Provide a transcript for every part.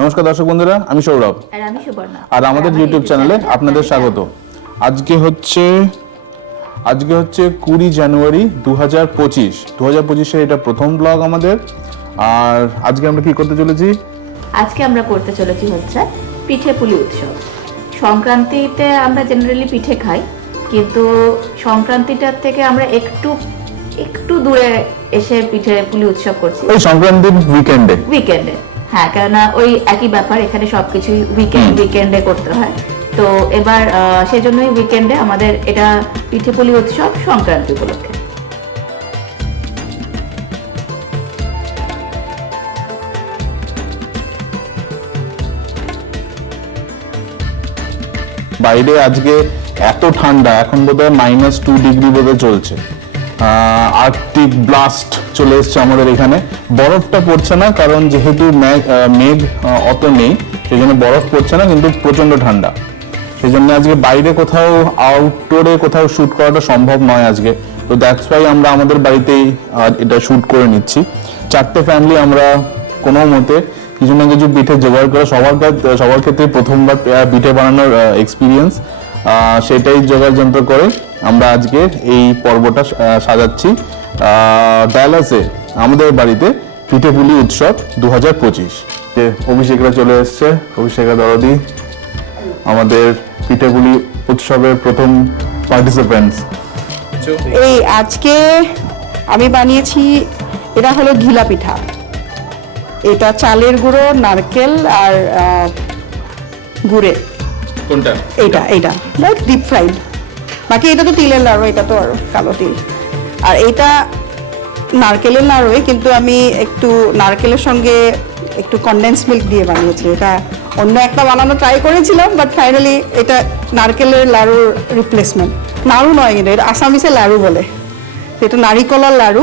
নমস্কার দর্শক বন্ধুরা, আমি সৌরভ আর আমি সুবর্ণা আর আমাদের ইউটিউব চ্যানেলে আপনাদের স্বাগত। আজকে হচ্ছে 20 জানুয়ারি 2025 এটা প্রথম ব্লগ আমাদের। আর আজকে আমরা কি করতে চলেছি? আজকে আমরা করতে চলেছি হচ্ছে পিঠে পুলি উৎসব। সংক্রান্তিতে আমরা জেনারেলি পিঠে খাই, কিন্তু সংক্রান্তিটার থেকে আমরা একটু দূরে এসে পিঠে পুলি উৎসব করছি ওই সংক্রান্তির উইকেন্ডে। হ্যাঁ, কেননা ওই একই ব্যাপার, এখানে সবকিছুই উইকেন্ডে করতে হয়। তো এবার সেজন্যই উইকেন্ডে আমাদের এটা পিঠে পুলি উৎসব সংক্রান্তি উপলক্ষে। বাইরে আজকে এত ঠান্ডা, এখন বোধহয় -2 ডিগ্রি বোধহয় চলছে। আর্কটিক ব্লাস্ট চলে এসছে আমাদের এখানে। বরফটা পড়ছে না, কারণ যেহেতু মেঘ অত নেই, সেই জন্য বরফ পড়ছে না, কিন্তু প্রচন্ড ঠান্ডা। সেই জন্য আজকে বাইরে কোথাও আউটডোরে কোথাও শ্যুট করাটা সম্ভব নয় আজকে। তো দ্যাটস ওয়াই আমরা আমাদের বাড়িতেই এটা শ্যুট করে নিচ্ছি। 4টে ফ্যামিলি আমরা কোনো মতে কিছু না কিছু পিঠে জোগাড় করে, সবার ক্ষেত্রে প্রথমবার পিঠে বানানোর এক্সপিরিয়েন্স, সেটাই জোগাড় যন্ত্র করে আমরা আজকে এই পর্বটা সাজাচ্ছি ডায়ালাসে আমাদের বাড়িতে পিঠে পুলি উৎসব 2025। অভিষেকরা চলে এসছে, অভিষেকা দরদি আমাদের পিঠে পুলি উৎসবের প্রথম পার্টিসিপেন্টস। এই আজকে আমি বানিয়েছি, এটা হলো ঘিলা পিঠা। এটা চালের গুঁড়ো, নারকেল আর গুড়ে। কোনটা? এইটা লাইক ডিপ ফ্রাইড। বাকি এটা তো তিলের লাড়ু, এটা তো আর কালো তিল। আর এইটা নারকেলের লাড়ুই, কিন্তু আমি একটু নারকেলের সঙ্গে একটু কনডেন্স মিল্ক দিয়ে বানিয়েছি। এটা অন্য একটা বানানো ট্রাই করেছিলাম, বাট ফাইনালি এটা নারকেলের লাড়ুর রিপ্লেসমেন্ট। নাড়ু নয়, কিন্তু এটা আসামিসে লাড়ু বলে। এটা নারিকলার লাড়ু,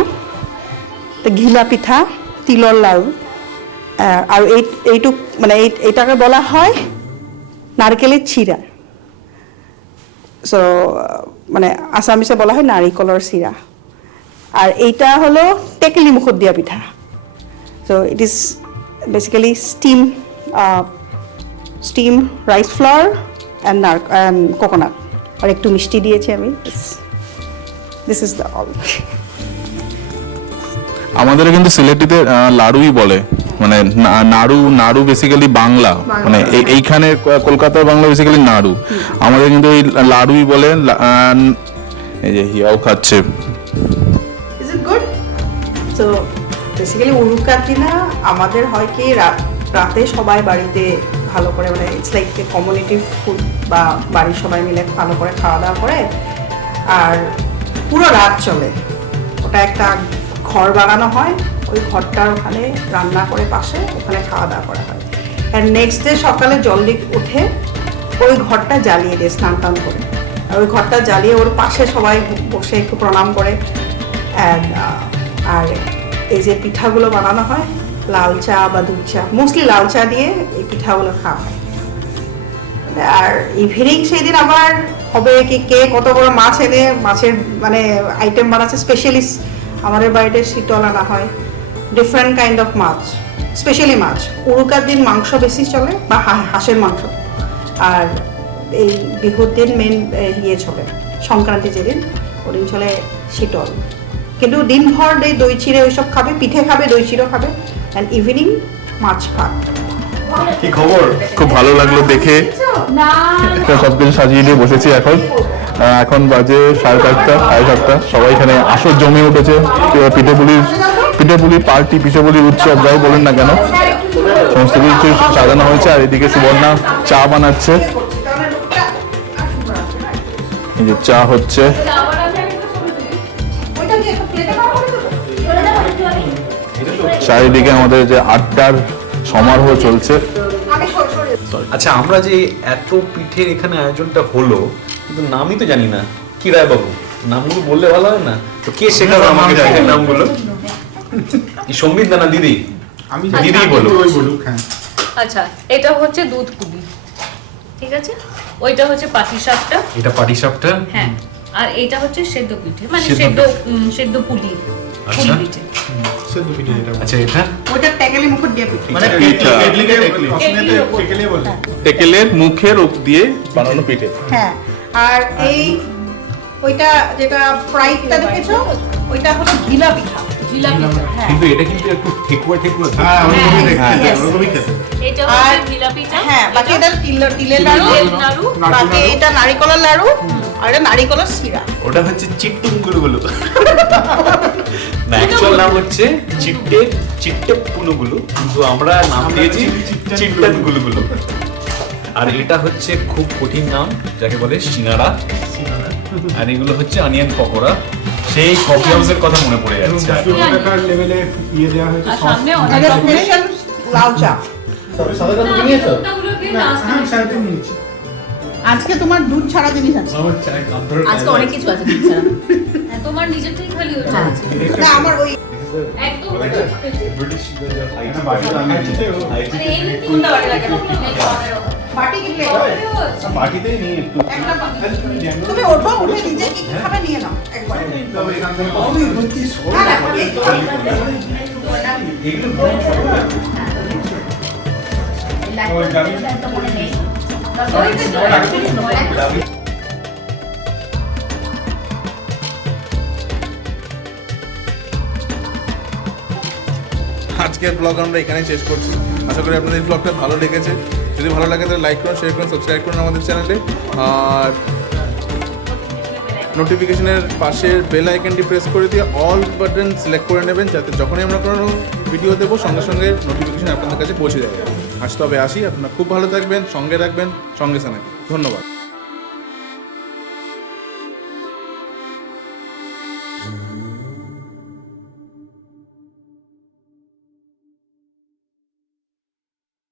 ঘিলা পিঠা, তিলর লাড়ু। আর এইটুক মানে এইটাকে বলা হয় নারকেলের চিরা। সো মানে আসামিসে বলা হয় নারিকলের চিরা। আর এইটা হলো টেকেলি মুখত দিয়া পিঠা। So it is basically steam rice flour and coconut, আর একটু মিষ্টি দিয়েছি আমি। This is the all. আমাদের কিন্তু সিলেটিতে লাড়ুই বলে, মানে নাড়ু বেসিক্যালি বাংলা, মানে এইখানে কলকাতার বাংলা বেসিক্যালি নাড়ু। আমাদের কিন্তু এই লাড়ুই বলে। এই যে হিয়াও খাচ্ছে। Is it good? So basically উরুকার দিনা আমাদের হয় কি রাতে সবাই বাড়িতে ভালো করে, মানে it's like a community food, বা বাড়ির সবাই মিলে ভালো করে খাওয়া দাওয়া করে, আর পুরো রাত চলে। ওটা একটা ঘর বানানো হয়, ওই ঘরটার ওখানে রান্না করে পাশে ওখানে খাওয়া দাওয়া করা হয়। আর নেক্সট ডে সকালে জলদি উঠে ওই ঘরটা জ্বালিয়ে দিয়ে স্নান টান করে, আর ওই ঘরটা জ্বালিয়ে ওর পাশে সবাই বসে একটু প্রণাম করে। আর এই যে পিঠাগুলো বানানো হয়, লাল চা বা দুধ চা, মোস্টলি লাল চা দিয়ে এই পিঠাগুলো খাওয়া হয়। আর ইভিনিং সেই দিন আবার হবে কি, কে কত বড় মাছ এনে মাছের মানে আইটেম বানাচ্ছে। স্পেশালি আমাদের বাড়িতে শীতল আনা হয়, ডিফারেন্ট কাইন্ড অফ মাছ, স্পেশালি মাছ। উরুকার দিন মাংস বেশি চলে, বা হাঁসের মাংস। আর এই বিহুর দিন মেন ইয়ে চলে, সংক্রান্তি যেদিন, ওদিন চলে শীতল। কিন্তু দিনভর এই দই চিড়ে ওইসব খাবে, পিঠে খাবে, দই চিড়ে খাবে, অ্যান্ড ইভিনিং মাছ ভাত। কি খবর? খুব ভালো লাগলো দেখে। সবকিছু সাজিয়ে দিয়ে বসেছি। এখন বাজে 5:30, সবাই এখানে আসর জমে উঠেছে। পিঠে পুলি পার্টি, পিঠে পুলির উৎসব যাই বলেন না কেন, সমস্ত কিছু সাজানো হয়েছে। আর এদিকে সুবর্ণা চা বানাচ্ছে। এই যে চা হচ্ছে। চারিদিকে আমাদের যে আড্ডার সমারোহ চলছে। আচ্ছা, আমরা যে এত পিঠের এখানে আয়োজনটা হলো, কিন্তু নামই তো জানি না। কি রায় বাবু, নামগুলো বললে ভালো হয় না? তো কে শেখাবে আমাকে পিঠের নামগুলো? কি সম্বিত না দিদি? আমি দিদি বলো। আচ্ছা, এটা হচ্ছে দুধ পুলি, ঠিক আছে? ওইটা হচ্ছে পাটিসাপটা। এটা পাটিসাপটা। হ্যাঁ, আর এইটা হচ্ছে সেদ্ধ পিঠে, মানে সেদ্ধ পুলি, আচ্ছা। পিঠে। সেদ্ধ পিঠে যেটা আচ্ছা এটা ওইটা ট্যাকেলি মুখর দিয়ে পিঠে মানে কেটলিকে টেকেলে বলে টেকেলের মুখের ওপ দিয়ে বানানো পিঠে। হ্যাঁ আর এই ওইটা যেটা ফ্রাইডটা দেখেছো ওইটা হলো ঘিলা পিঠা জিলাপি হ্যাঁ কিন্তু এটা কিন্তু একটু ঠেকুয়া ঠেকুয়া তো। হ্যাঁ ওরকমই দেখতে yes. ওরকমই খেতে এটা আর- হচ্ছে জিলাপিটা হ্যাঁ বাকি এটা তিলের লাড়ু তেল নাড়ু বাকি এটা নারিকলের লাড়ু আর এটা নারিকলের শিরা ওটা হচ্ছে চিট্টুম গুলুগুলু না অ্যাকচুয়াল নাম হচ্ছে চিট্টে পুনুগুলু, কিন্তু আমরা নাম দিয়েছি চিট্টান গুলুগুলু। আর এটা হচ্ছে খুব কঠিন নাম যাকে বলে সিঙ্গারা, আর এগুলো হচ্ছে অনিয়ন পকোড়া। সেই কফি হাউসের কথা মনে পড়ে এবং যাচ্ছে। 10 টাকার লেভেলে ইয়ে দেওয়া হয়েছে আর সস সামনে অনেক এটা রকমের স্পেশাল লাল চা ভুট্টাগুলোকে না last হ্যাঁ এ- সাইডে নিয়েছি আজকে তোমার দুধ ছাড়া জিনিস আছে আমার চাই কাউন্টার আজকে অনেক কিছু আছে দিচ্ছে হ্যাঁ, তোমার নিজেরটাই খালি ওটা আছে না আমার ওই একদম ব্রিটিশ এটা বাড়িতে আমি মানে এমনি কোনটা বাড়ি লাগে বাটি কিনলে বাটিতেই নিয়ে একটু একটা তুমি ওঠো উঠে নিজে কি কি খাবে নিয়ে নাও একবার তবে এখান থেকে আমি বলছি না, না, এই তো। এগুলো ওই দামি আজকের ব্লগ আমরা এখানেই শেষ করছি। আশা করি আপনাদের এই ব্লগটা ভালো লেগেছে। যদি ভালো লাগে তাহলে লাইক করুন, শেয়ার করুন, সাবস্ক্রাইব করুন আমাদের চ্যানেলে। আর নোটিফিকেশনের পাশের বেল আইকনটি প্রেস করে দিয়ে অল বাটন সিলেক্ট করে নেবেন, যাতে যখনই আমরা কোনো ভিডিও দেবো সঙ্গে সঙ্গে নোটিফিকেশন আপনাদের কাছে পৌঁছে যাবে। আজ তবে আসি, আপনারা খুব ভালো থাকবেন, সঙ্গে রাখবেন সঙ্গে সানাকে। ধন্যবাদ।